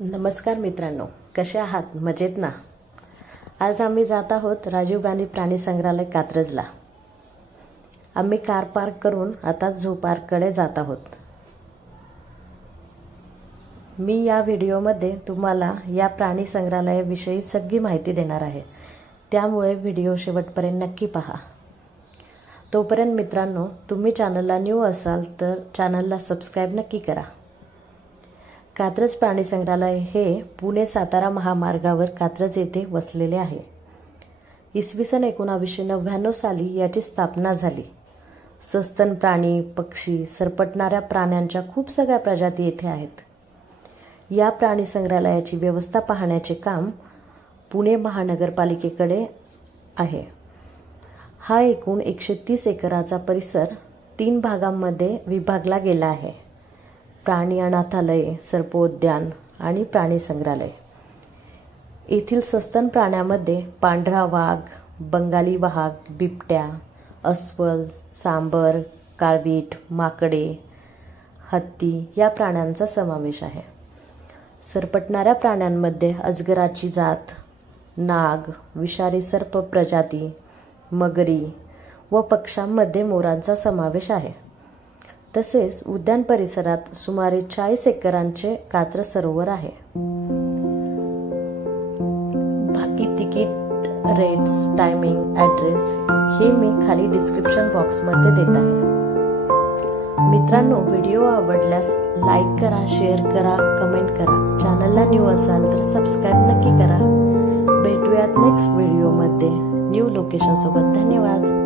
नमस्कार मित्रांनो, कसे आहात? मजेत ना? आज आम्ही जात आहोत राजीव गांधी प्राणी संग्रहालय कात्रजला। आम्ही कार पार्क करून आता झू पार्ककडे जात आहोत। मी या व्हिडिओमध्ये तुम्हाला या प्राणी संग्रहालयाविषयी सगळी माहिती देणार आहे, त्यामुळे व्हिडिओ शेवटपर्यंत नक्की पहा। तोपर्यंत मित्रांनो, तुम्ही चॅनलला न्यू असाल तर चॅनलला सबस्क्राइब नक्की करा। कात्रज प्राणी संग्रहालय हे पुणे सातारा महामार्गावर कात्रज येथे वसलेले आहे। इसवी सन 1999 साली याची स्थापना झाली। सस्तन प्राणी, पक्षी, सरपटणाऱ्या प्राण्यांच्या खूप सगळ्या प्रजाती येथे आहेत। या प्राणी संग्रहालयाची व्यवस्था पाहण्याचे काम पुणे महानगरपालिकेकडे आहे। हा एकूण 130 एकराचा परिसर 3 भागांमध्ये विभागला गेला आहे: प्राणी अनाथालय, सर्पोद्यान आणि प्राणी संग्रहालय। येथील सस्तन प्राण्यांमध्ये पांढरा वाघ, बंगाली वाघ, बिबट्या, अस्वल, सांबर, काळवीट, माकडे, हत्ती या प्राण्यांचा समावेश आहे। सरपटणाऱ्या प्राण्यांमध्ये अजगराची जात, नाग, विषारी सर्प प्रजाती, मगरी व पक्ष्यांमध्ये मोरांचा समावेश आहे। तसेच उद्यान परिसरात सुमारे 40 एकरांचे कात्रज सरोवर आहे। बाकी तिकीट, रेट्स, टायमिंग, ॲड्रेस हे मी खाली डिस्क्रिप्शन बॉक्समध्ये देत आहे। मित्रांनो, व्हिडिओ आवडल्यास लाईक करा, शेअर करा, कमेंट करा। चॅनलला न्यू असाल तर सबस्क्राइब नक्की करा। भेटूयात नेक्स्ट व्हिडिओमध्ये न्यू लोकेशन सोबत। धन्यवाद।